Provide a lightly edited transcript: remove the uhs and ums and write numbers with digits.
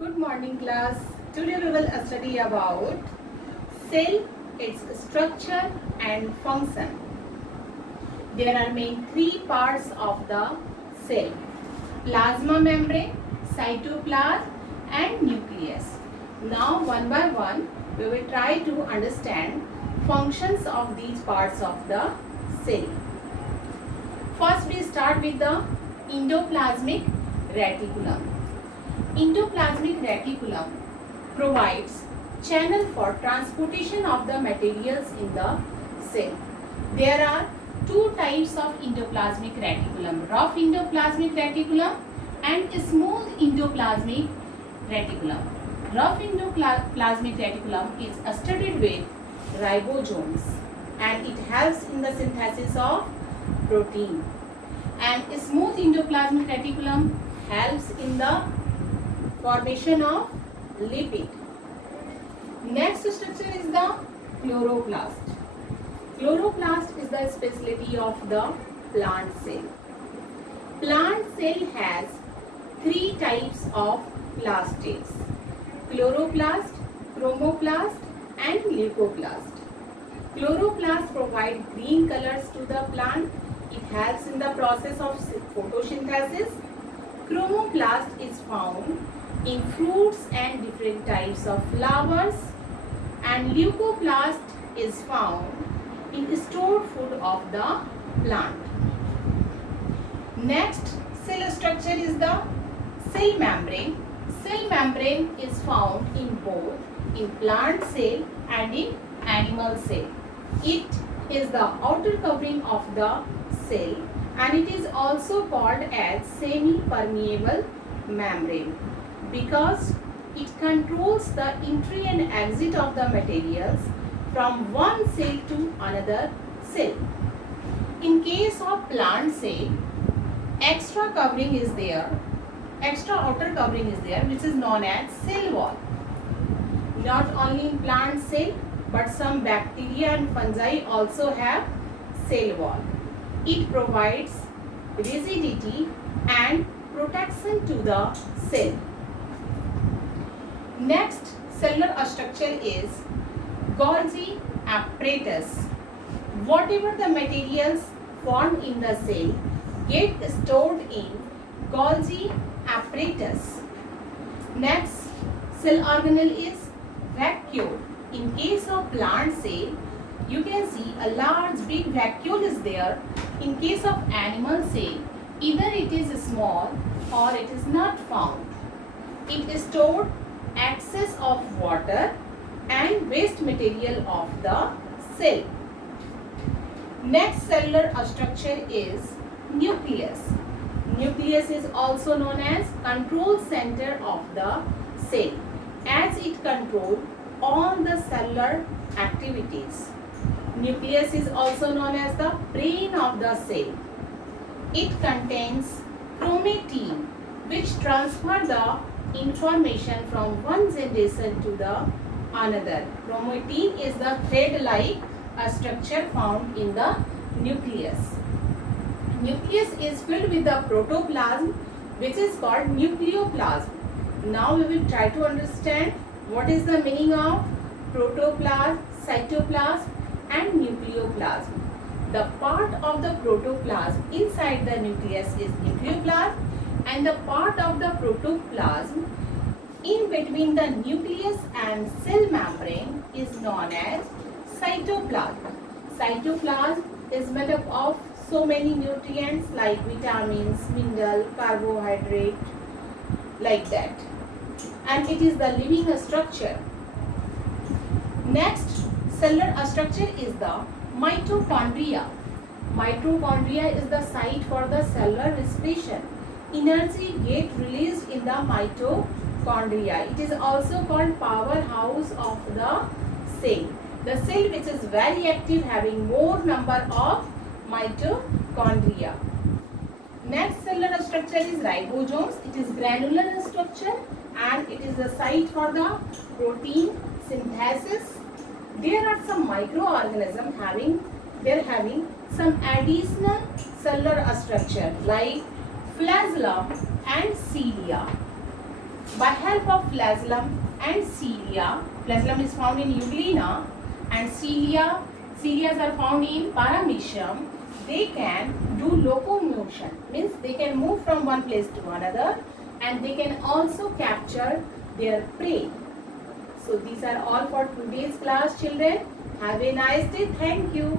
Good morning class. Today we will study about cell, its structure and function. There are main three parts of the cell: plasma membrane, cytoplasm and nucleus. Now one by one we will try to understand functions of these parts of the cell. First we start with the endoplasmic reticulum. Endoplasmic reticulum provides channel for transportation of the materials in the cell. There are two types of endoplasmic reticulum: rough endoplasmic reticulum and smooth endoplasmic reticulum. Rough endoplasmic reticulum is studded with ribosomes and it helps in the synthesis of protein. And smooth endoplasmic reticulum helps in the formation of lipid. Next structure is the chloroplast. Chloroplast is the specialty of the plant cell. Plant cell has three types of plastids: chloroplast, chromoplast and leucoplast. Chloroplast provide green colors to the plant. It helps in the process of photosynthesis. Chromoplast is found in fruits and different types of flowers, and leucoplast is found in stored food of the plant. Next cell structure is the cell membrane. Cell membrane is found in both in plant cell and in animal cell. It is the outer covering of the cell and it is also called as semi-permeable membrane because it controls the entry and exit of the materials from one cell to another cell. In case of plant cell, extra outer covering is there which is known as cell wall. Not only in plant cell but some bacteria and fungi also have cell wall. It provides rigidity and protection to the cell. Next cellular structure is Golgi apparatus. Whatever the materials formed in the cell get stored in Golgi apparatus. Next cell organelle is vacuole. In case of plant cell, you can see a large big vacuole is there. In case of animal cell, either it is small or it is not found. It stored excess of water and waste material of the cell. Next cellular structure is nucleus. Nucleus is also known as control center of the cell as it controls all the cellular activities. Nucleus is also known as the brain of the cell. It contains chromatin which transfer the information from one generation to the another. Chromatin is the thread-like structure found in the nucleus. Nucleus is filled with the protoplasm which is called nucleoplasm. Now we will try to understand what is the meaning of protoplasm, cytoplasm and nucleoplasm. The part of the protoplasm inside the nucleus is nucleoplasm and the part of the protoplasm in between the nucleus and cell membrane is known as cytoplasm. Cytoplasm is made up of so many nutrients like vitamins, mineral, carbohydrate, like that. And it is the living structure. Next cellular structure is the mitochondria. Mitochondria is the site for the cellular respiration. Energy gets released in the mitochondria. It is also called powerhouse of the cell. The cell which is very active having more number of mitochondria. Next cellular structure is ribosomes. It is granular structure and it is the site for the protein synthesis. There are some microorganisms having some additional cellular structure like flagellum and cilia. By help of flagellum and cilia, flagellum is found in Euglena and cilias are found in Paramecium, they can do locomotion, means they can move from one place to another, and they can also capture their prey. So these are all for today's class, children. Have a nice day. Thank you.